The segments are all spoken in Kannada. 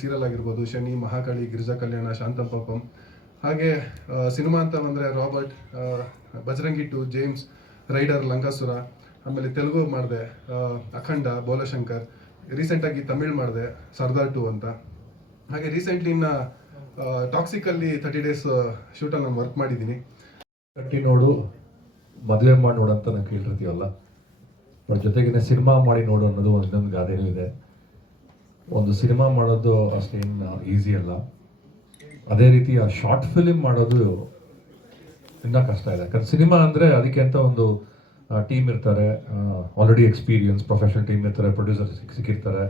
ಸೀರಿಯಲ್ ಆಗಿರ್ಬೋದು, ಶನಿ, ಮಹಾಕಾಳಿ, ಗಿರಿಜಾ ಕಲ್ಯಾಣ, ಶಾಂತಂ ಪಾಪಂ. ಹಾಗೆ ಸಿನಿಮಾ ಅಂತ ಬಂದರೆ Robert, Bajrangi 2, James, Rider, Lankasura. ಆಮೇಲೆ ತೆಲುಗು ಮಾಡಿದೆ, ಅಖಂಡ, ಬೋಲಶಂಕರ್. ರೀಸೆಂಟಾಗಿ ತಮಿಳ್ ಮಾಡಿದೆ, ಸರ್ದಾರ್ 2 ಅಂತ. ಹಾಗೆ ರೀಸೆಂಟ್ಲಿ ಇನ್ನು ಟಾಕ್ಸಿಕಲ್ಲಿ 30 days ಶೂಟಲ್ಲಿ ನಾನು ವರ್ಕ್ ಮಾಡಿದ್ದೀನಿ. ಕಟ್ಟಿ ನೋಡು, ಮದುವೆ ಮಾಡಿ ನೋಡು ಅಂತ ನಾವು ಕೇಳಿರ್ತೀವಲ್ಲ, ಬಟ್ ಜೊತೆಗಿನ ಸಿನಿಮಾ ಮಾಡಿ ನೋಡು ಅನ್ನೋದು ಇನ್ನೊಂದು ಗಾದೆನೂ ಇದೆ. ಒಂದು ಸಿನಿಮಾ ಮಾಡೋದು ಅಷ್ಟೇನು ಈಸಿ ಅಲ್ಲ. ಅದೇ ರೀತಿ ಆ ಶಾರ್ಟ್ ಫಿಲಿಮ್ ಮಾಡೋದು ಇನ್ನೂ ಕಷ್ಟ ಇದೆ. ಯಾಕಂದ್ರೆ ಸಿನಿಮಾ ಅಂದರೆ ಅದಕ್ಕೆ ಅಂತ ಒಂದು ಟೀಮ್ ಇರ್ತಾರೆ, ಆಲ್ರೆಡಿ ಎಕ್ಸ್ಪೀರಿಯನ್ಸ್ ಪ್ರೊಫೆಷನಲ್ ಟೀಮ್ ಇರ್ತಾರೆ, ಪ್ರೊಡ್ಯೂಸರ್ ಸಿಕ್ಕಿರ್ತಾರೆ.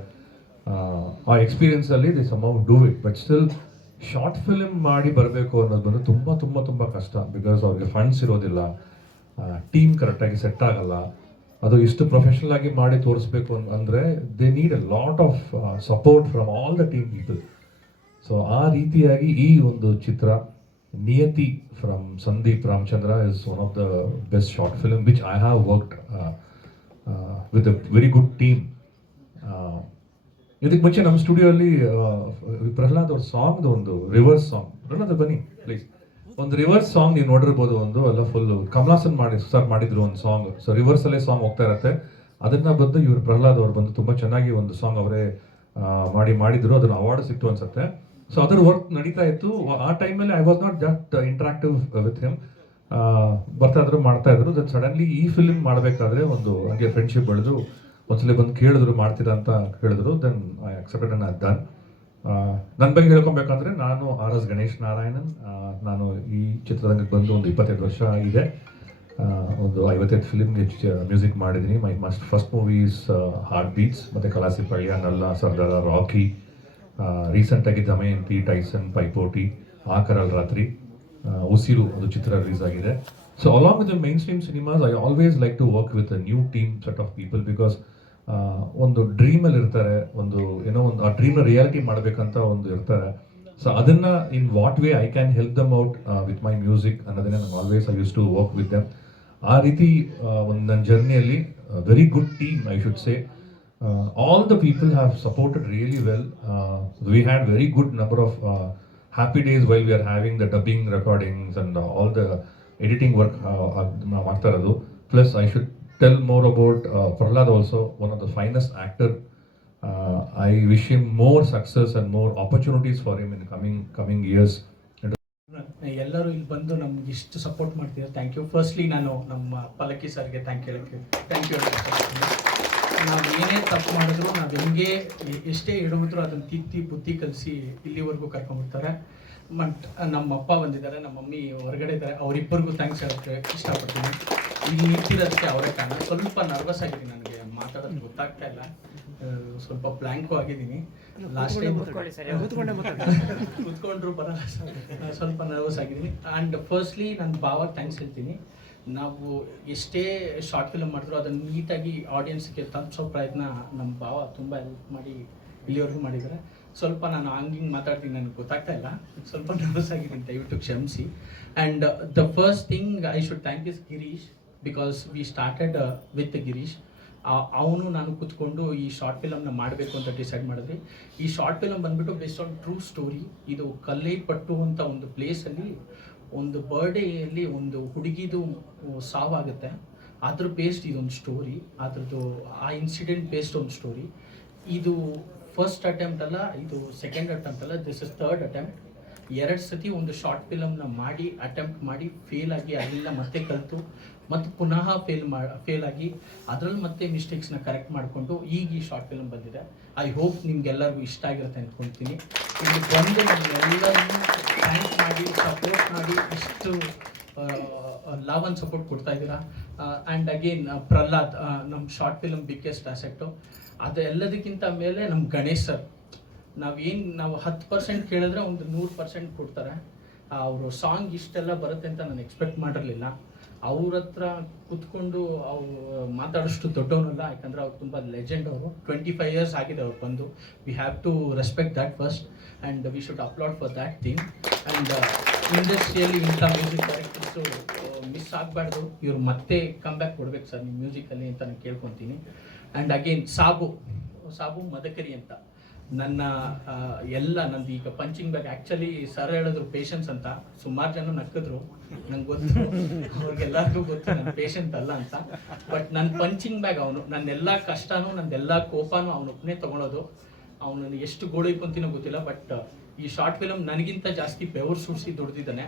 ಆ ಎಕ್ಸ್ಪೀರಿಯನ್ಸಲ್ಲಿ the some out do it. But still short film ಮಾಡಿ ಬರಬೇಕು ಅನ್ನೋದು ಬಂದು ತುಂಬ ತುಂಬ ತುಂಬ ಕಷ್ಟ. ಬಿಕಾಸ್ ಅವ್ರಿಗೆ ಫಂಡ್ಸ್ ಇರೋದಿಲ್ಲ, ಟೀಮ್ ಕರೆಕ್ಟಾಗಿ ಸೆಟ್ ಆಗಲ್ಲ. ಅದು ಇಷ್ಟು ಪ್ರೊಫೆಷನಲ್ ಆಗಿ ಮಾಡಿ ತೋರಿಸ್ಬೇಕು ಅಂದರೆ they need a lot of support from all the team people. So ಆ ರೀತಿಯಾಗಿ ಈ ಒಂದು ಚಿತ್ರ Niyati from Sandeep Ramachandra is one of the best short film which I have worked with a very good team. ಇದಕ್ಕೆ ಮುಂಚೆ ನಮ್ಮ ಸ್ಟುಡಿಯೋಲ್ಲಿ ಪ್ರಹ್ಲಾದ್ ಅವ್ರ ಸಾಂಗ್ದು ಒಂದು ರಿವರ್ಸ್ ಸಾಂಗ್, ಪ್ರಹ್ಲಾದ್ ಬನ್ನಿ ಪ್ಲೀಸ್, ಒಂದು ರಿವರ್ಸ್ ಸಾಂಗ್ ನೀವು ನೋಡಿರ್ಬೋದು. ಒಂದು ಎಲ್ಲ ಫುಲ್ ಕಮಲಾಸನ್ ಮಾಡಿದ್ರು ಒಂದು ಸಾಂಗ್. ಸೊ ರಿವರ್ಸಲ್ಲೇ ಸಾಂಗ್ ಹೋಗ್ತಾ ಇರತ್ತೆ. ಅದನ್ನ ಬಂದು ಇವರು ಪ್ರಹ್ಲಾದ್ ಅವ್ರು ಬಂದು ತುಂಬ ಚೆನ್ನಾಗಿ ಒಂದು ಸಾಂಗ್ ಅವರೇ ಮಾಡಿದ್ರು. ಅದನ್ನ ಅವಾರ್ಡ್ ಸಿಕ್ತು ಅನ್ಸುತ್ತೆ. ಸೊ ಅದರ ವರ್ಕ್ ನಡೀತಾ ಇತ್ತು. ಆ ಟೈಮಲ್ಲಿ I was not just interactive with him. ಬರ್ತಾ ಇದ್ರು, ಮಾಡ್ತಾ ಇದ್ರು. ದಟ್ ಸಡನ್ಲಿ ಈ ಫಿಲ್ಮ್ ಮಾಡಬೇಕಾದ್ರೆ ಒಂದು ಹಂಗೆ ಫ್ರೆಂಡ್ಶಿಪ್ ಬೆಳೆದು ಒಂದ್ಸಲ ಬಂದು ಕೇಳಿದ್ರು, ಮಾಡ್ತೀರಾ ಅಂತ ಹೇಳಿದ್ರು. Then I accepted and I done. ನನ್ನ ಬಗ್ಗೆ ಹೇಳ್ಕೊಬೇಕಂದ್ರೆ ನಾನು RS ಗಣೇಶ್ ನಾರಾಯಣನ್. ನಾನು ಈ ಚಿತ್ರರಂಗಕ್ಕೆ ಬಂದು ಒಂದು 25 ವರ್ಷ ಇದೆ. ಒಂದು 55 ಫಿಲ್ಮ್ ಮ್ಯೂಸಿಕ್ ಮಾಡಿದ್ದೀನಿ. My first movies heart beats, ಮತ್ತು ಕಲಾಸಿಪಳ್ಯ, ನಲ್ಲ, ಸರ್ದಾರ, ರಾಕಿ. ರೀಸೆಂಟಾಗಿ ದಮಯಂತಿ, ಟೈಸನ್, ಪೈಪೋಟಿ, ಆಕರಲ್ ರಾತ್ರಿ, ಉಸಿರು ಒಂದು ಚಿತ್ರ ರಿಲೀಸ್ ಆಗಿದೆ. So along with the mainstream cinemas I always like to work with a new team set of people. Because ಒಂದು ಡ್ರೀಮಲ್ಲಿ ಇರ್ತಾರೆ, ಒಂದು ಏನೋ ಒಂದು ಆ ಡ್ರೀಮ್ನ ರಿಯಾಲಿಟಿ ಮಾಡಬೇಕಂತ ಒಂದು ಇರ್ತಾರೆ. ಸೊ ಅದನ್ನು in what way I can help them out with my music ಅನ್ನೋದನ್ನೇ ನಾನು always I use to work with them. ಆ ರೀತಿ ಒಂದು ನನ್ನ ಜರ್ನಿಯಲ್ಲಿ very good team I should say. All the people have supported really well. We had very good number of happy days while we are having the dubbing recordings and all the editing work ಮಾಡ್ತಾ ಇರೋದು. Plus I should tell more about Prahlad also, one of the finest actor. I wish him more success and more opportunities for him in coming years. ಎಲ್ಲರೂ ಇಲ್ಲಿ ಬಂದು ನಮ್ಗೆ ಇಷ್ಟು ಸಪೋರ್ಟ್ ಮಾಡ್ತೀರಾ, ಥ್ಯಾಂಕ್ ಯು. ಫಸ್ಟ್ಲಿ ನಾನು ನಮ್ಮ ಪಲ್ಲಕ್ಕಿ ಸರ್ಗೆ ಥ್ಯಾಂಕ್ ಯು. ನಾವು ಏನೇ ತಪ್ಪು ಮಾಡಿದ್ರು, ನಾವು ಹೆಂಗೆ ಎಷ್ಟೇ ಹಿಡಿದ್ರು ಅದನ್ನು ತಿತ್ತಿ ಬುದ್ಧಿ ಕಲಿಸಿ ಇಲ್ಲಿವರೆಗೂ ಕರ್ಕೊಂಡ್ಬಿಡ್ತಾರೆ. ಬಟ್ ನಮ್ಮ ಅಪ್ಪ ಬಂದಿದ್ದಾರೆ, ನಮ್ಮ ಮಮ್ಮಿ ಹೊರಗಡೆ ಇದ್ದಾರೆ, ಅವರಿಬ್ಬರಿಗೂ ಥ್ಯಾಂಕ್ಸ್ ಹೇಳೋಕ್ಕೆ ಇಷ್ಟಪಡ್ತೀನಿ. ಇಲ್ಲಿ ನಿಂತಿರೋದಕ್ಕೆ ಅವರೇ ಕಾರಣ. ಸ್ವಲ್ಪ ನರ್ವಸ್ ಆಗಿದ್ದೀನಿ, ನನಗೆ ಮಾತಾಡೋದು ಗೊತ್ತಾಗ್ತಾ ಇಲ್ಲ, ಸ್ವಲ್ಪ ಬ್ಲ್ಯಾಂಕು ಆಗಿದ್ದೀನಿ. ಲಾಸ್ಟ್ ಟೈಮ್ ಕೂತ್ಕೊಂಡ್ರು ಬರಲ್ಲ, ಸ್ವಲ್ಪ ನರ್ವಸ್ ಆಗಿದ್ದೀನಿ. ಆ್ಯಂಡ್ ಫಸ್ಟ್ಲಿ ನನ್ನ ಭಾವಾಗ ಥ್ಯಾಂಕ್ಸ್ ಹೇಳ್ತೀನಿ. ನಾವು ಎಷ್ಟೇ ಶಾರ್ಟ್ ಫಿಲ್ಮ್ ಮಾಡಿದ್ರು ಅದನ್ನು ನೀಟಾಗಿ ಆಡಿಯನ್ಸ್ಗೆ ತಲುಪಿಸೋ ಪ್ರಯತ್ನ ನಮ್ಮ ಭಾವ ತುಂಬ ಹೆಲ್ಪ್ ಮಾಡಿ ಇಲ್ಲಿವರೆಗೂ ಮಾಡಿದ್ದಾರೆ. ಸ್ವಲ್ಪ ನಾನು ಹಂಗಿಂಗೆ ಮಾತಾಡ್ತೀನಿ, ನನಗೆ ಗೊತ್ತಾಗ್ತಾ ಇಲ್ಲ, ಸ್ವಲ್ಪ ನರ್ವಸ್ ಆಗಿದ್ದೀನಿ, ದಯವಿಟ್ಟು ಕ್ಷಮಿಸಿ. And the first thing I should thank is Girish, because we started with Girish. ಅವನು ನಾನು ಕೂತ್ಕೊಂಡು ಈ ಶಾರ್ಟ್ ಫಿಲಮ್ನ ಮಾಡಬೇಕು ಅಂತ ಡಿಸೈಡ್ ಮಾಡಿದ್ವಿ. ಈ ಶಾರ್ಟ್ ಫಿಲಮ್ ಬಂದುಬಿಟ್ಟು ಬೇಸ್ಡ್ ಆನ್ ಟ್ರೂ ಸ್ಟೋರಿ. ಇದು ಕಲ್ಲೈಪಟ್ಟು ಅಂತ ಒಂದು ಪ್ಲೇಸಲ್ಲಿ ಒಂದು ಬರ್ಡೇಯಲ್ಲಿ ಒಂದು ಹುಡುಗಿದು ಸಾವಾಗುತ್ತೆ, ಅದ್ರ ಬೇಸ್ಡ್ ಇದೊಂದು ಸ್ಟೋರಿ. ಅದ್ರದ್ದು ಆ ಇನ್ಸಿಡೆಂಟ್ ಬೇಸ್ಡ್ ಒಂದು ಸ್ಟೋರಿ. ಇದು ಫಸ್ಟ್ ಅಟೆಂಪ್ಟ್ ಅಲ್ಲ, ಇದು ಸೆಕೆಂಡ್ ಅಟೆಂಪ್ಟ್ ಅಲ್ಲ, ದಿಸ್ ಇಸ್ ಥರ್ಡ್ ಅಟೆಂಪ್ಟ್. 2 ಸತಿ ಒಂದು ಶಾರ್ಟ್ ಫಿಲಮ್ನ ಅಟೆಂಪ್ಟ್ ಮಾಡಿ ಫೇಲ್ ಆಗಿ, ಅಲ್ಲಿಂದ ಮತ್ತೆ ಕಲಿತು ಮತ್ತು ಪುನಃ ಫೇಲ್ ಆಗಿ ಅದರಲ್ಲಿ ಮತ್ತೆ ಮಿಸ್ಟೇಕ್ಸ್ನ ಕರೆಕ್ಟ್ ಮಾಡಿಕೊಂಡು ಈಗ ಈ ಶಾರ್ಟ್ ಫಿಲಮ್ ಬಂದಿದೆ. ಐ ಹೋಪ್ ನಿಮ್ಗೆಲ್ಲರಿಗೂ ಇಷ್ಟ ಆಗಿರುತ್ತೆ ಅಂದ್ಕೊಳ್ತೀನಿ. ಇಲ್ಲಿ ಬಂದು ನಮ್ಮೆಲ್ಲರೂ ಥ್ಯಾಂಕ್ಸ್ ಮಾಡಿ, ಸಪೋರ್ಟ್ ಮಾಡಿ, ಇಷ್ಟು ಲವ್ ಆ್ಯಂಡ್ ಸಪೋರ್ಟ್ ಕೊಡ್ತಾ ಇದ್ದೀರಾ. ಆ್ಯಂಡ್ ಅಗೇನ್ ಪ್ರಹ್ಲಾದ್, ನಮ್ಮ ಶಾರ್ಟ್ ಫಿಲಮ್ ಬಿಗ್ಗೆಸ್ಟ್ ಅಸೆಟ್ಟು. ಅದು ಎಲ್ಲದಕ್ಕಿಂತ ಮೇಲೆ ನಮ್ಮ ಗಣೇಶ್ ಸರ್, ನಾವು 10% ಕೇಳಿದ್ರೆ ಒಂದು 100% ಕೊಡ್ತಾರೆ. ಅವರು ಸಾಂಗ್ ಇಷ್ಟೆಲ್ಲ ಬರುತ್ತೆ ಅಂತ ನಾನು ಎಕ್ಸ್ಪೆಕ್ಟ್ ಮಾಡಿರಲಿಲ್ಲ. ಅವ್ರ ಹತ್ರ ಕುತ್ಕೊಂಡು ಮಾತಾಡೋಷ್ಟು ದೊಡ್ಡವನಲ್ಲ, ಯಾಕಂದರೆ ಅವ್ರು ತುಂಬ ಲೆಜೆಂಡ್. ಅವರು 25 years ಆಗಿದೆ ಅವ್ರು ಬಂದು. We have to respect that first and we should upload for that thing. And ಇಂಡಸ್ಟ್ರಿಯಲ್ಲಿ ಇಂಥ ಮ್ಯೂಸಿಕ್ ಡೈರೆಕ್ಟರ್ಸು ಮಿಸ್ ಆಗಬಾರ್ದು. ಇವ್ರು ಮತ್ತೆ ಕಮ್ ಬ್ಯಾಕ್ ಕೊಡ್ಬೇಕು ಸರ್ ನಿಮ್ಮ ಮ್ಯೂಸಿಕಲ್ಲಿ ಅಂತ ನಾನು ಕೇಳ್ಕೊತೀನಿ. ಆ್ಯಂಡ್ ಅಗೇನ್ ಸಾಬು ಮದಕರಿ ಅಂತ, ನನ್ನ ಎಲ್ಲ ನಂದು ಈಗ ಪಂಚಿಂಗ್ ಬ್ಯಾಗ್ ಆ್ಯಕ್ಚುಲಿ ಸರ್ ಹೇಳಿದ್ರು ಪೇಷನ್ಸ್ ಅಂತ, ಸುಮಾರು ಜನ ನಕ್ಕಿದ್ರು, ನಂಗೆ ಗೊತ್ತು ಅವ್ರಿಗೆಲ್ಲರಿಗೂ ಗೊತ್ತು ನನ್ನ ಪೇಷಂಟ್ ಅಲ್ಲ ಅಂತ. ಬಟ್ ನನ್ನ ಪಂಚಿಂಗ್ ಬ್ಯಾಗ್ ಅವನು, ನನ್ನೆಲ್ಲ ಕಷ್ಟನೂ ನಂದೆಲ್ಲ ಕೋಪನೂ ಅವನೊಬ್ಬನೇ ತೊಗೊಳೋದು. ಅವನು ಎಷ್ಟು ಗೋಳು ಇಕ್ಕೊಂತೀನೋ ಗೊತ್ತಿಲ್ಲ, ಬಟ್ ಈ ಶಾರ್ಟ್ ಫಿಲಮ್ ನನಗಿಂತ ಜಾಸ್ತಿ ಬೆವರು ಸುಡಿಸಿ ದುಡ್ದಿದ್ದಾನೆ.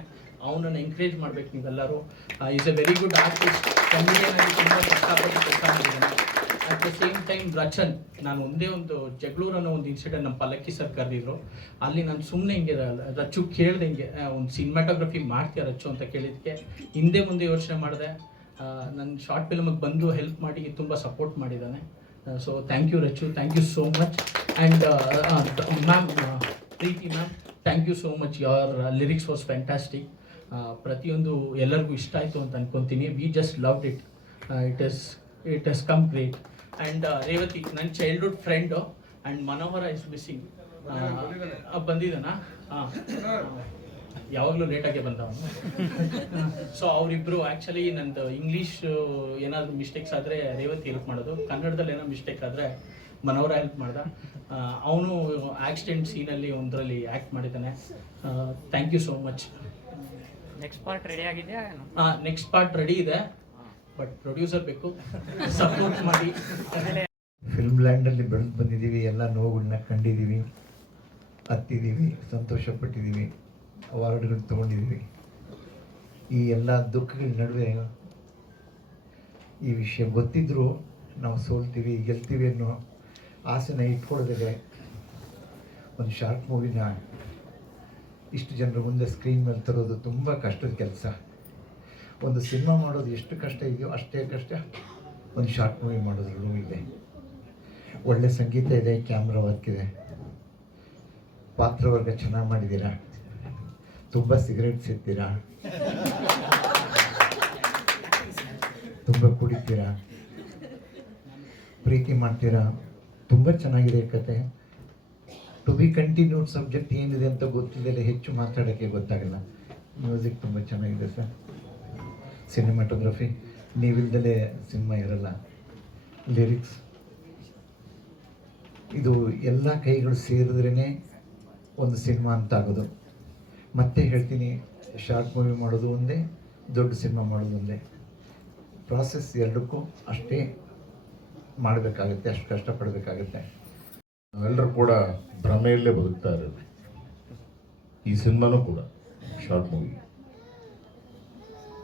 ಅವನನ್ನು ಎಂಕರೇಜ್ ಮಾಡ್ಬೇಕು ನೀವೆಲ್ಲರೂ. Is A very good artist, comedian ಆಗಿ ತುಂಬ ಕಷ್ಟಪಟ್ಟು ಕೆಲಸ ಮಾಡಿದ್ದಾನೆ. ಅಟ್ ದ ಸೇಮ್ ಟೈಮ್ ರಚನ್, ನಾನು ಒಂದೇ ಒಂದು ಜಗಳೂರು ಅನ್ನೋ ಒಂದು ಇನ್ಸಿಡೆಂಟ್ ನಮ್ಮ ಪಲ್ಲಕ್ಕಿ ಸರ್ ಕರೆದಿದ್ರು, ಅಲ್ಲಿ ನಾನು ಸುಮ್ಮನೆ ಹಿಂಗೆ ರಚ್ಚು ಕೇಳಿದೆ, ಹಿಂಗೆ ಒಂದು ಸಿನಿಮಾಟೋಗ್ರಫಿ ಮಾಡ್ತೀಯ ರಚ್ಚು ಅಂತ ಕೇಳಿದ್ದಕ್ಕೆ ಹಿಂದೆ ಮುಂದೆ ಯೋಚನೆ ಮಾಡಿದೆ. ನನ್ನ ಶಾರ್ಟ್ ಫಿಲ್ಮಿಗೆ ಬಂದು ಹೆಲ್ಪ್ ಮಾಡಿ ತುಂಬ ಸಪೋರ್ಟ್ ಮಾಡಿದ್ದಾನೆ. So thank you Rachu, thank you so much. And ma'am Preethi ma'am, thank you so much, your lyrics was fantastic. ಪ್ರತಿಯೊಂದು ಎಲ್ಲರಿಗೂ ಇಷ್ಟ ಆಯಿತು ಅಂತ ಅನ್ಕೊತೀನಿ. We just loved it, it has come great. And Revathi ನನ್ನ childhood friend, and Manohara is missing. ಬಂದಿದ್ದಾನಾ? ಹಾಂ, ಯಾವಾಗಲೂ ಲೇಟಾಗೆ ಬಂದವನು. ಸೊ ಅವರಿಬ್ಬರು ಆ್ಯಕ್ಚುಲಿ ನಂದು ಇಂಗ್ಲೀಷ್ ಏನಾದರೂ ಮಿಸ್ಟೇಕ್ಸ್ ಆದರೆ ರೇವತಿ ಹೆಲ್ಪ್ ಮಾಡೋದು, ಕನ್ನಡದಲ್ಲಿ ಏನೋ ಮಿಸ್ಟೇಕ್ ಆದರೆ ಮನೋಹರ ಹೆಲ್ಪ್ ಮಾಡ್ದ. ಅವನು ಆಕ್ಸಿಡೆಂಟ್ ಸೀನಲ್ಲಿ ಒಂದರಲ್ಲಿ ಆ್ಯಕ್ಟ್ ಮಾಡಿದ್ದಾನೆ. Thank you so much. Next part ready ಆಗಿದೆಯಾ? ನೆಕ್ಸ್ಟ್ ಪಾರ್ಟ್ ರೆಡಿ ಇದೆ, ಬಟ್ ಪ್ರೊಡ್ಯೂಸರ್ ಬೇಕು, ಸಪೋರ್ಟ್ ಮಾಡಿ. ಫಿಲ್ಮ್ ಲ್ಯಾಂಡಲ್ಲಿ ಬೆಳೆದು ಬಂದಿದ್ದೀವಿ, ಎಲ್ಲ ನೋವುಗಳನ್ನ ಕಂಡಿದ್ದೀವಿ, ಹತ್ತಿದ್ದೀವಿ, ಸಂತೋಷಪಟ್ಟಿದ್ದೀವಿ, ಅವಾರ್ಡ್ಗಳು ತೊಗೊಂಡಿದ್ದೀವಿ. ಈ ಎಲ್ಲ ದುಃಖಗಳ ನಡುವೆ ಈ ವಿಷಯ ಗೊತ್ತಿದ್ದರೂ ನಾವು ಸೋಲ್ತೀವಿ ಗೆಲ್ತೀವಿ ಅನ್ನೋ ಆಸೆನ ಇಟ್ಕೊಳ್ಳೋದಿದೆ. ಒಂದು ಶಾರ್ಟ್ ಮೂವಿನ ಇಷ್ಟು ಜನರ ಮುಂದೆ ಸ್ಕ್ರೀನ್ ಮೇಲೆ ತರೋದು ತುಂಬ ಕಷ್ಟದ ಕೆಲಸ. ಒಂದು ಸಿನಿಮಾ ಮಾಡೋದು ಎಷ್ಟು ಕಷ್ಟ ಇದೆಯೋ ಅಷ್ಟೇ ಕಷ್ಟ ಒಂದು ಶಾರ್ಟ್ ಮೂವಿ ಮಾಡೋದ್ರಲ್ಲೂ ಇದೆ. ಒಳ್ಳೆ ಸಂಗೀತ ಇದೆ, ಕ್ಯಾಮ್ರಾ ವರ್ಕ್ ಇದೆ, ಪಾತ್ರವರ್ಗ ಚೆನ್ನಾಗಿ ಮಾಡಿದ್ದೀರಾ, ತುಂಬ ಸಿಗರೇಟ್ ಸೇರ್ತೀರಾ, ತುಂಬ ಕುಡಿತೀರಾ, ಪ್ರೀತಿ ಮಾಡ್ತೀರಾ, ತುಂಬ ಚೆನ್ನಾಗಿದೆ ಕತೆ. ಟು ಬಿ ಕಂಟಿನ್ಯೂಡ್ ಸಬ್ಜೆಕ್ಟ್ ಏನಿದೆ ಅಂತ ಗೊತ್ತಿದೆ, ಹೆಚ್ಚು ಮಾತಾಡೋಕ್ಕೆ ಗೊತ್ತಾಗಲ್ಲ. ಮ್ಯೂಸಿಕ್ ತುಂಬ ಚೆನ್ನಾಗಿದೆ ಸರ್, ಸಿನಿಮಾಟೋಗ್ರಫಿ ನೀವಿಲ್ದಲೇ ಸಿನಿಮಾ ಇರಲ್ಲ, ಲಿರಿಕ್ಸ್ ಇದು ಎಲ್ಲ ಕೈಗಳು ಸೇರಿದ್ರೇ ಒಂದು ಸಿನಿಮಾ ಅಂತ ಆಗೋದು. ಮತ್ತೆ ಹೇಳ್ತೀನಿ, ಶಾರ್ಟ್ ಮೂವಿ ಮಾಡೋದು ಒಂದೇ, ದೊಡ್ಡ ಸಿನಿಮಾ ಮಾಡೋದು ಒಂದೇ. ಪ್ರಾಸೆಸ್ ಎರಡಕ್ಕೂ ಅಷ್ಟೇ ಮಾಡಬೇಕಾಗುತ್ತೆ, ಅಷ್ಟು ಕಷ್ಟಪಡಬೇಕಾಗುತ್ತೆ. ನಾವೆಲ್ಲರೂ ಕೂಡ ಭ್ರಮೆಯಲ್ಲೇ ಬದುಕ್ತಾ ಇರೋದು. ಈ ಸಿನಿಮಾನೂ ಕೂಡ ಶಾರ್ಟ್ ಮೂವಿ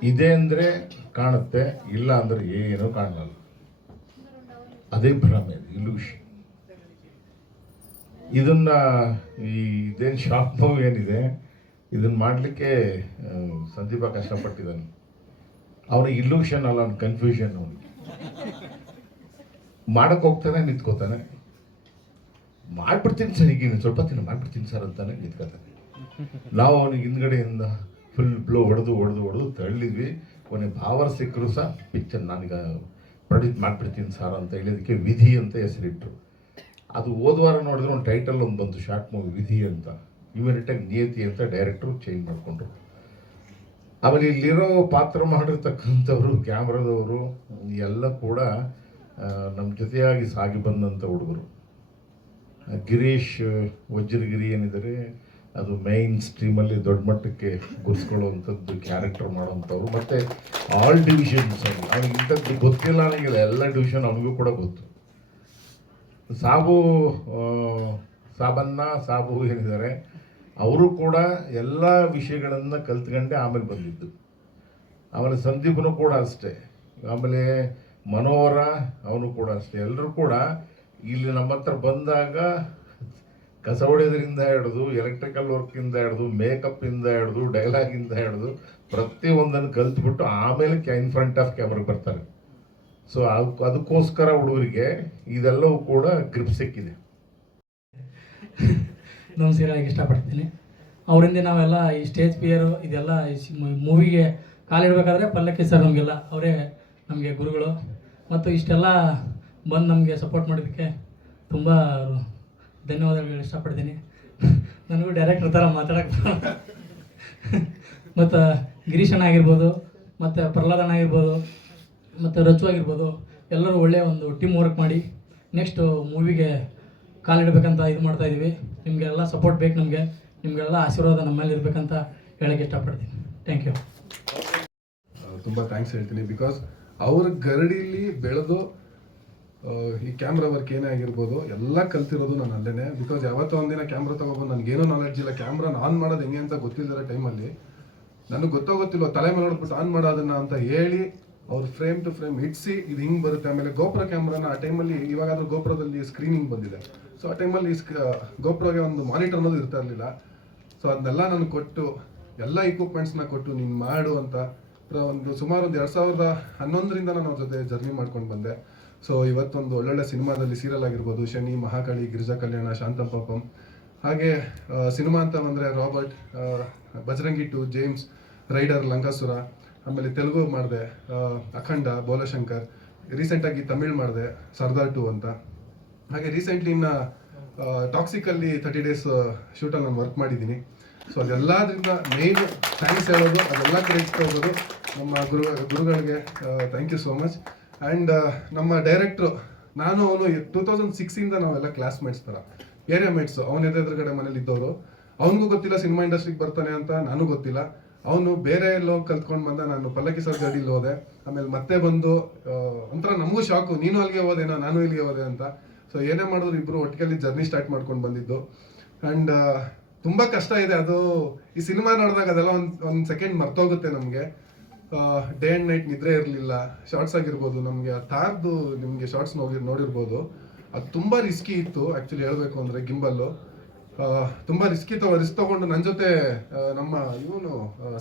ಇದೆ ಅಂದರೆ ಕಾಣುತ್ತೆ, ಇಲ್ಲ ಅಂದರೆ ಏನೂ ಕಾಣಲ್ಲ. ಅದೇ ಭ್ರಮೆ, ಇಲ್ಯೂಷನ್. ಇದನ್ನ ಇದೇನು ಶಾರ್ಟ್ ಮೂವಿ ಏನಿದೆ ಇದನ್ನು ಮಾಡಲಿಕ್ಕೆ ಸಂದೀಪ ಕಷ್ಟಪಟ್ಟಿದ್ದಾನೆ. ಅವನಿಗೆ ಇಲ್ಯೂಷನ್ ಅಲ್ಲ, ಅವ್ನು ಕನ್ಫ್ಯೂಷನ್. ಅವನಿಗೆ ಮಾಡಕ್ಕೆ ಹೋಗ್ತಾನೆ, ನಿಂತ್ಕೋತಾನೆ, ಮಾಡ್ಬಿಡ್ತೀನಿ ಸರ್, ಈಗ ಸ್ವಲ್ಪ ದಿನ ಮಾಡ್ಬಿಡ್ತೀನಿ ಸರ್ ಅಂತಾನೆ ನಿಂತ್ಕೋತಾನೆ. ನಾವು ಅವನಿಗೆ ಹಿಂದ್ಗಡೆಯಿಂದ ಫುಲ್ ಬ್ಲೋ ಹೊಡೆದು ತಳ್ಳಿದ್ವಿ. ಕೊನೆ ಭಾವರ್ ಸಿಕ್ಕರು ಸಹ ಪಿಕ್ಚರ್ ನಾನೀಗ ಪ್ರೊಡ್ಯೂಸ್ ಮಾಡಿಬಿಡ್ತೀನಿ ಸರ್ ಅಂತ ಹೇಳಿದಕ್ಕೆ ವಿಧಿ ಅಂತ ಹೆಸರಿಟ್ರು. ಅದು ಹೋದ್ವಾರ ನೋಡಿದ್ರೆ ಒಂದು ಟೈಟಲ್ ಒಂದು ಬಂತು, ಶಾರ್ಟ್ ಮೂವಿ ವಿಧಿ ಅಂತ. ಇಮಿಡಿಯೇಟಾಗಿ ನಿಯತಿ ಅಂತ ಡೈರೆಕ್ಟ್ರು ಚೇಂಜ್ ಮಾಡಿಕೊಂಡ್ರು. ಆಮೇಲೆ ಇಲ್ಲಿರೋ ಪಾತ್ರ ಮಾಡಿರ್ತಕ್ಕಂಥವ್ರು, ಕ್ಯಾಮ್ರಾದವರು ಎಲ್ಲ ಕೂಡ ನಮ್ಮ ಜೊತೆಯಾಗಿ ಸಾಗಿ ಬಂದಂಥ ಹುಡುಗರು. ಗಿರೀಶ್ ವಜ್ರಗಿರಿ ಏನಿದ್ದಾರೆ, ಅದು ಮೈನ್ ಸ್ಟ್ರೀಮಲ್ಲಿ ದೊಡ್ಡ ಮಟ್ಟಕ್ಕೆ ಗುರ್ಸ್ಕೊಳ್ಳುವಂಥದ್ದು ಕ್ಯಾರೆಕ್ಟರ್ ಮಾಡೋವಂಥವ್ರು. ಮತ್ತು ಆಲ್ ಡಿವಿಷನ್ಸ್, ಅವ್ನಿಗೆ ಇಂಥದ್ದು ಗೊತ್ತಿಲ್ಲ ನನಗಿಲ್ಲ, ಎಲ್ಲ ಡಿವಿಷನ್ ಅವನಿಗೂ ಕೂಡ ಗೊತ್ತು. ಸಾಬು ಏನಿದ್ದಾರೆ, ಅವರು ಕೂಡ ಎಲ್ಲ ವಿಷಯಗಳನ್ನು ಕಲ್ತ್ಕೊಂಡೆ ಆಮೇಲೆ ಬಂದಿದ್ದು. ಆಮೇಲೆ ಸಂದೀಪನು ಕೂಡ ಅಷ್ಟೇ, ಆಮೇಲೆ ಮನೋಹರ ಅವನು ಕೂಡ ಅಷ್ಟೇ. ಎಲ್ಲರೂ ಕೂಡ ಇಲ್ಲಿ ನಮ್ಮ ಹತ್ರ ಬಂದಾಗ ಕಸ ಹೊಡೆಯೋದ್ರಿಂದ ಹಿಡಿದು, ಎಲೆಕ್ಟ್ರಿಕಲ್ ವರ್ಕಿಂದ ಹಿಡಿದು, ಮೇಕಪ್ಪಿಂದ ಹಿಡಿದು, ಡೈಲಾಗಿಂದ ಹಿಡಿದು ಪ್ರತಿಯೊಂದನ್ನು ಕಲ್ತ್ಬಿಟ್ಟು ಆಮೇಲೆ ಇನ್ ಫ್ರಂಟ್ ಆಫ್ ಕ್ಯಾಮ್ರಾಗೆ ಬರ್ತಾರೆ. ಸೊ ಅದಕ್ಕೋಸ್ಕರ ಹುಡುಗರಿಗೆ ಇದೆಲ್ಲವೂ ಕೂಡ ಗ್ರಿಪ್ ಸಿಕ್ಕಿದೆ. ನಮಸ್ಕಾರಕ್ಕೆ ಇಷ್ಟಪಡ್ತೀನಿ. ಅವರಿಂದ ನಾವೆಲ್ಲ ಈ ಸ್ಟೇಜ್ ಫಿಯರು ಇದೆಲ್ಲ ಮೂವಿಗೆ ಕಾಲಿಡಬೇಕಾದ್ರೆ ಪಲ್ಲಕ್ಕಿ ಸರ್ ನಮಗೆಲ್ಲ ಅವರೇ ನಮಗೆ ಗುರುಗಳು. ಮತ್ತು ಇಷ್ಟೆಲ್ಲ ಬಂದು ನಮಗೆ ಸಪೋರ್ಟ್ ಮಾಡೋದಕ್ಕೆ ತುಂಬ ಧನ್ಯವಾದಗಳು ಇಷ್ಟಪಡ್ತೀನಿ. ನನಗೂ ಡೈರೆಕ್ಟರ್ ಥರ ಮಾತಾಡೋಕ್ಕೆ ಮತ್ತು ಗಿರೀಶಣ್ಣ ಆಗಿರ್ಬೋದು, ಮತ್ತು ಪ್ರಹ್ಲಾದಣ್ಣ ಆಗಿರ್ಬೋದು, ಮತ್ತು ರಚು ಆಗಿರ್ಬೋದು, ಎಲ್ಲರೂ ಒಳ್ಳೆಯ ಒಂದು ಟೀಮ್ ವರ್ಕ್ ಮಾಡಿ ನೆಕ್ಸ್ಟ್ ಮೂವಿಗೆ ಕಾಲಿಡಬೇಕಂತ ಇದು ಮಾಡ್ತಾ ಇದ್ದೀವಿ. ನಿಮಗೆಲ್ಲ ಸಪೋರ್ಟ್ ಬೇಕು, ನಿಮಗೆಲ್ಲ ಆಶೀರ್ವಾದ ನಮ್ಮಲ್ಲಿ ಇರಬೇಕಂತ ಹೇಳೋಕ್ಕೆ ಇಷ್ಟಪಡ್ತೀನಿ. Thank you. ತುಂಬ ಥ್ಯಾಂಕ್ಸ್ ಹೇಳ್ತೀನಿ. ಬಿಕಾಸ್ ಅವ್ರ ಗರಡಿಲಿ ಬೆಳೆದು ಈ ಕ್ಯಾಮ್ರಾ ವರ್ಕ್ ಏನೇ ಆಗಿರ್ಬೋದು ಎಲ್ಲ ಕಲ್ತಿರೋದು ನಾನು ಅಲ್ಲೇನೆ. ಬಿಕಾಸ್ ಯಾವತ್ತೋ ಒಂದಿನ ಕ್ಯಾಮ್ರಾ ತೊಗೊಬೋದು, ನನಗೇನೋ ನಾಲೆಡ್ಜ್ ಇಲ್ಲ, ಕ್ಯಾಮ್ರಾನ ಆನ್ ಮಾಡೋದು ಹೆಂಗೆ ಅಂತ ಗೊತ್ತಿಲ್ಲದಿರೋ ಟೈಮಲ್ಲಿ ನನಗೆ ಗೊತ್ತಿಲ್ವ ತಲೆ ಮೇಲೆ ನೋಡ್ಬಿಟ್ಟು ಆನ್ ಮಾಡೋದನ್ನ ಅಂತ ಹೇಳಿ ಅವ್ರು ಫ್ರೇಮ್ ಟು ಫ್ರೇಮ್ ಇಡ್ಸಿ ಇದು ಹಿಂಗೆ ಬರುತ್ತೆ. ಆಮೇಲೆ ಗೋಪ್ರೋ ಕ್ಯಾಮ್ರಾನ ಆ ಟೈಮಲ್ಲಿ, ಇವಾಗಾದ್ರೂ ಗೋಪ್ರೋದಲ್ಲಿ ಸ್ಕ್ರೀನಿಂಗ್ ಬಂದಿದೆ, ಸೊ ಆ ಟೈಮಲ್ಲಿ ಗೋಪ್ರೋಗೆ ಒಂದು ಮಾನಿಟರ್ ಅನ್ನೋದು ಇರ್ತಾ ಇರಲಿಲ್ಲ. ಸೊ ಅದನ್ನೆಲ್ಲ ನಾನು ಕೊಟ್ಟು ಎಲ್ಲ ಇಕ್ವಿಪ್ಮೆಂಟ್ಸ್ನ ಕೊಟ್ಟು ನೀನು ಮಾಡು ಅಂತ ಸುಮಾರು ಒಂದು 2011ರಿಂದ ನಾನು ಅವ್ರ ಜೊತೆ ಜರ್ನಿ ಮಾಡ್ಕೊಂಡು ಬಂದೆ. ಸೊ ಇವತ್ತೊಂದು ಒಳ್ಳೊಳ್ಳೆ ಸಿನಿಮಾದಲ್ಲಿ ಸೀರಿಯಲ್ ಆಗಿರ್ಬೋದು, ಶನಿ, ಮಹಾಕಾಳಿ, ಗಿರಿಜಾ ಕಲ್ಯಾಣ, ಶಾಂತಂ ಪಾಪಂ, ಹಾಗೆ ಸಿನಿಮಾ ಅಂತ ಬಂದರೆ Robert, Bajrangi 2, James, Rider, Lankasura, ಆಮೇಲೆ ತೆಲುಗು ಮಾಡಿದೆ ಅಖಂಡ, ಬೋಲಶಂಕರ್, ರೀಸೆಂಟಾಗಿ ತಮಿಳ್ ಮಾಡಿದೆ ಸರ್ದಾರ್ 2 ಅಂತ. ಹಾಗೆ ರೀಸೆಂಟ್ಲಿ ಇನ್ನು ಟಾಕ್ಸಿಕಲ್ಲಿ 30 ಡೇಸ್ ಶೂಟಲ್ಲಿ ನಾನು ವರ್ಕ್ ಮಾಡಿದ್ದೀನಿ. ಸೊ ಅದೆಲ್ಲದರಿಂದ ಮೇನ್ ಥ್ಯಾಂಕ್ಸ್ ಹೇಳೋದು, ಅದೆಲ್ಲ ಕ್ರೆಡಿಟ್ಸ್ ಹೋಗೋದು ನಮ್ಮ ಗುರುಗಳಿಗೆ. Thank you so much. And ನಮ್ಮ ಡೈರೆಕ್ಟ್ರು, ನಾನು ಅವನು 2006ಇಂದ ನಾವೆಲ್ಲ ಕ್ಲಾಸ್ಮೇಟ್ಸ್ ಥರ, ಏರಿಯಾ ಮೇಟ್ಸು. ಅವನ ಎದುರುಗಡೆ ಮನೇಲಿ ಇದ್ದವರು. ಅವನಿಗೂ ಗೊತ್ತಿಲ್ಲ ಸಿನಿಮಾ ಇಂಡಸ್ಟ್ರಿಗೆ ಬರ್ತಾನೆ ಅಂತ, ನನಗೂ ಗೊತ್ತಿಲ್ಲ. ಅವನು ಬೇರೆ ಎಲ್ಲೋ ಕಲ್ತ್ಕೊಂಡು ಬಂದ, ನಾನು ಪಲ್ಲಕ್ಕಿ ಸರ್ ಗಾಡೀಲಿ ಹೋದೆ. ಆಮೇಲೆ ಮತ್ತೆ ಬಂದು ಒಂಥರ ನಮಗೂ ಶಾಕು, ನೀನು ಅಲ್ಲಿಗೆ ಹೋದೇನೋ, ನಾನು ಇಲ್ಲಿಗೆ ಹೋದೆ ಅಂತ. ಸೊ ಏನೇ ಮಾಡಿದ್ರು ಇಬ್ಬರು ಒಟ್ಟಿಗೆ ಜರ್ನಿ ಸ್ಟಾರ್ಟ್ ಮಾಡ್ಕೊಂಡು ಬಂದಿದ್ದು. ಆ್ಯಂಡ್ ತುಂಬ ಕಷ್ಟ ಇದೆ ಅದು. ಈ ಸಿನಿಮಾ ನೋಡಿದಾಗ ಅದೆಲ್ಲ ಒಂದು ಸೆಕೆಂಡ್ ಮರ್ತೋಗುತ್ತೆ ನಮಗೆ. ಡೇ ಆ್ಯಂಡ್ ನೈಟ್ ನಿದ್ರೆ ಇರಲಿಲ್ಲ. ಶಾರ್ಟ್ಸ್ ಆಗಿರ್ಬೋದು, ನಮಗೆ ಆ ತಾರ್ದು ನಿಮಗೆ ಶಾರ್ಟ್ಸ್ ನೋಡಿರ್ಬೋದು, ಅದು ತುಂಬ ರಿಸ್ಕಿ ಇತ್ತು ಆ್ಯಕ್ಚುಲಿ ಹೇಳಬೇಕು ಅಂದರೆ. ಗಿಂಬಲ್ಲು ತುಂಬ ರಿಸ್ಕ್ ತೊಗೊಂಡು ನನ್ನ ಜೊತೆ ನಮ್ಮ ಇವನು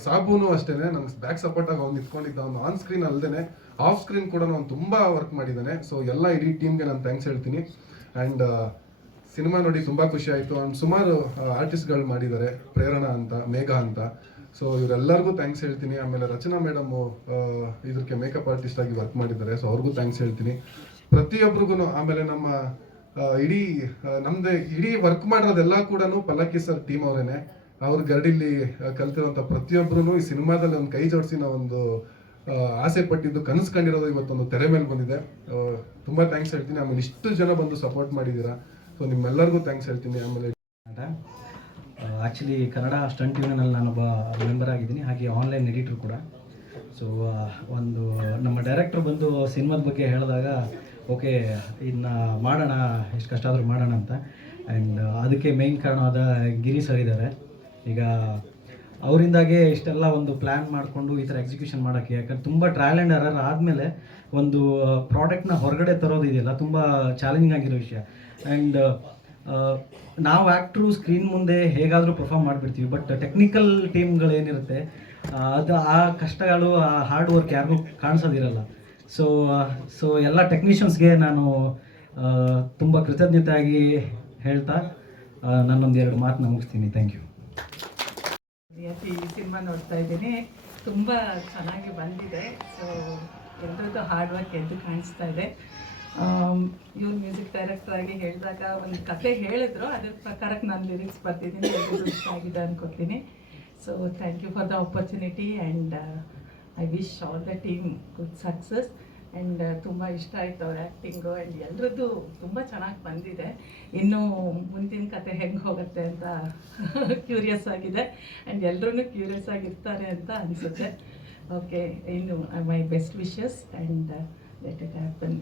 ಸಾಬೂನು ಅಷ್ಟೇ ನಮ್ಗೆ ಬ್ಯಾಕ್ ಸಪೋರ್ಟಾಗಿ ಅವ್ನು ನಿಂತ್ಕೊಂಡಿದ್ದ. ಅವ್ನು ಆನ್ ಸ್ಕ್ರೀನ್ ಅಲ್ಲದೆ ಆಫ್ ಸ್ಕ್ರೀನ್ ಕೂಡ ಅವ್ನು ತುಂಬ ವರ್ಕ್ ಮಾಡಿದ್ದಾನೆ. ಸೊ ಎಲ್ಲ ಇಡೀ ಟೀಮ್ಗೆ ನಾನು ಥ್ಯಾಂಕ್ಸ್ ಹೇಳ್ತೀನಿ. ಆ್ಯಂಡ್ ಸಿನಿಮಾ ನೋಡಿ ತುಂಬ ಖುಷಿ ಆಯಿತು. ಆ್ಯಂಡ್ ಸುಮಾರು ಆರ್ಟಿಸ್ಟ್ಗಳು ಮಾಡಿದ್ದಾರೆ, ಪ್ರೇರಣಾ ಅಂತ, ಮೇಘ ಅಂತ. ಸೊ ಇವರೆಲ್ಲರಿಗೂ ಥ್ಯಾಂಕ್ಸ್ ಹೇಳ್ತೀನಿ. ಆಮೇಲೆ ರಚನಾ ಮೇಡಮು ಇದಕ್ಕೆ ಮೇಕಪ್ ಆರ್ಟಿಸ್ಟ್ ಆಗಿ ವರ್ಕ್ ಮಾಡಿದ್ದಾರೆ, ಸೊ ಅವ್ರಿಗೂ ಥ್ಯಾಂಕ್ಸ್ ಹೇಳ್ತೀನಿ ಪ್ರತಿಯೊಬ್ಬರಿಗೂ. ಆಮೇಲೆ ನಮ್ಮ ನಮ್ದು ಇಡೀ ವರ್ಕ್ ಮಾಡಿರೋದೆಲ್ಲ ಕೂಡ ಪಲ್ಲಕ್ಕಿ ಸರ್ ಟೀಮ್ ಅವರೇನೆ. ಅವ್ರ ಗರಡಿಲಿ ಕಲ್ತಿರೋಂಥ ಪ್ರತಿಯೊಬ್ಬರು ಈ ಸಿನಿಮಾದಲ್ಲಿ ಒಂದು ಕೈ ಜೋಡಿಸಿ ನಾವೊಂದು ಆಸೆ ಪಟ್ಟಿದ್ದು, ಕನಸು ಕಂಡಿರೋದು ಇವತ್ತೊಂದು ತೆರೆ ಮೇಲೆ ಬಂದಿದೆ. ತುಂಬ ಥ್ಯಾಂಕ್ಸ್ ಹೇಳ್ತೀನಿ. ಆಮೇಲೆ ಇಷ್ಟು ಜನ ಬಂದು ಸಪೋರ್ಟ್ ಮಾಡಿದ್ದೀರಾ, ಸೊ ನಿಮ್ಮೆಲ್ಲರಿಗೂ ಥ್ಯಾಂಕ್ಸ್ ಹೇಳ್ತೀನಿ. ಆಮೇಲೆ ಆ್ಯಕ್ಚುಲಿ ಕನ್ನಡ ಸ್ಟಂಟ್ ಯೂನಿಯನಲ್ಲಿ ನಾನೊಬ್ಬ ಮೆಂಬರ್ ಆಗಿದ್ದೀನಿ, ಹಾಗೆ ಆನ್ಲೈನ್ ಎಡಿಟ್ರು ಕೂಡ. ಸೊ ಒಂದು ನಮ್ಮ ಡೈರೆಕ್ಟ್ರ್ ಬಂದು ಸಿನಿಮಾದ ಬಗ್ಗೆ ಹೇಳಿದಾಗ ಓಕೆ ಇದನ್ನ ಮಾಡೋಣ, ಎಷ್ಟು ಕಷ್ಟ ಆದರೂ ಮಾಡೋಣ ಅಂತ. ಆ್ಯಂಡ್ ಅದಕ್ಕೆ ಮೇಯ್ನ್ ಕಾರಣವಾದ ಗಿರಿ ಸರ್ ಇದ್ದಾರೆ. ಈಗ ಅವರಿಂದಾಗೆ ಇಷ್ಟೆಲ್ಲ ಒಂದು ಪ್ಲ್ಯಾನ್ ಮಾಡಿಕೊಂಡು ಈ ಥರ ಎಕ್ಸಿಕ್ಯೂಷನ್ ಮಾಡೋಕ್ಕೆ, ಯಾಕಂದ್ರೆ ತುಂಬ ಟ್ರಯಲ್ ಆ್ಯಂಡ್ ಎರರ್ ಆದಮೇಲೆ ಒಂದು ಪ್ರಾಡಕ್ಟ್ನ ಹೊರಗಡೆ ತರೋದಿದೆಯಲ್ಲ ತುಂಬ ಚಾಲೆಂಜಿಂಗ್ ಆಗಿರೋ ವಿಷಯ. ಆ್ಯಂಡ್ ನಾವು ಆ್ಯಕ್ಟ್ರು ಸ್ಕ್ರೀನ್ ಮುಂದೆ ಹೇಗಾದರೂ ಪರ್ಫಾರ್ಮ್ ಮಾಡಿಬಿಡ್ತೀವಿ, ಬಟ್ ಟೆಕ್ನಿಕಲ್ ಟೀಮ್ಗಳೇನಿರುತ್ತೆ ಅದು ಆ ಕಷ್ಟಗಳು, ಆ ಹಾರ್ಡ್ ವರ್ಕ್ ಯಾರಿಗೂ ಕಾಣಿಸೋದಿರಲ್ಲ. ಸೊ ಎಲ್ಲ ಟೆಕ್ನಿಷಿಯನ್ಸ್ಗೆ ನಾನು ತುಂಬ ಕೃತಜ್ಞತೆಯಾಗಿ ಹೇಳ್ತಾ ನಾನೊಂದು 2 ಮಾತನ್ನ ಮುಗಿಸ್ತೀನಿ. Thank you. ಈ ಸಿನಿಮಾ ನೋಡ್ತಾ ಇದ್ದೀನಿ, ತುಂಬ ಚೆನ್ನಾಗಿ ಬಂದಿದೆ. ಸೊ ಎಲ್ಲರದ್ದು ಹಾರ್ಡ್ ವರ್ಕ್ ಎದ್ದು ಕಾಣಿಸ್ತಾ ಇದೆ. ಇವ್ರು ಮ್ಯೂಸಿಕ್ ಡೈರೆಕ್ಟರ್ ಆಗಿ ಹೇಳಿದಾಗ ಒಂದು ಕತೆ ಹೇಳಿದ್ರು, ಅದ್ರ ಪ್ರಕಾರಕ್ಕೆ ನಾನು ಲಿರಿಕ್ಸ್ ಬರ್ತಿದ್ದೀನಿ, ಎಲ್ಲರಿಗೂ ಇಷ್ಟ ಆಗಿದೆ ಅನ್ಕೋತೀನಿ. So thank you for the opportunity and I wish all the team good success. And ತುಂಬ ಇಷ್ಟ ಆಯಿತು ಅವ್ರ ಆ್ಯಕ್ಟಿಂಗು. ಆ್ಯಂಡ್ ಎಲ್ಲರದ್ದು ತುಂಬ ಚೆನ್ನಾಗಿ ಬಂದಿದೆ. ಇನ್ನೂ ಮುಂದಿನ ಕತೆ ಹೆಂಗೆ ಹೋಗುತ್ತೆ ಅಂತ ಕ್ಯೂರಿಯಸ್ ಆಗಿದೆ. ಆ್ಯಂಡ್ ಎಲ್ಲರೂ ಕ್ಯೂರಿಯಸ್ ಆಗಿರ್ತಾರೆ ಅಂತ ಅನಿಸುತ್ತೆ. ಓಕೆ, ಇನ್ನು my best wishes and let it happen.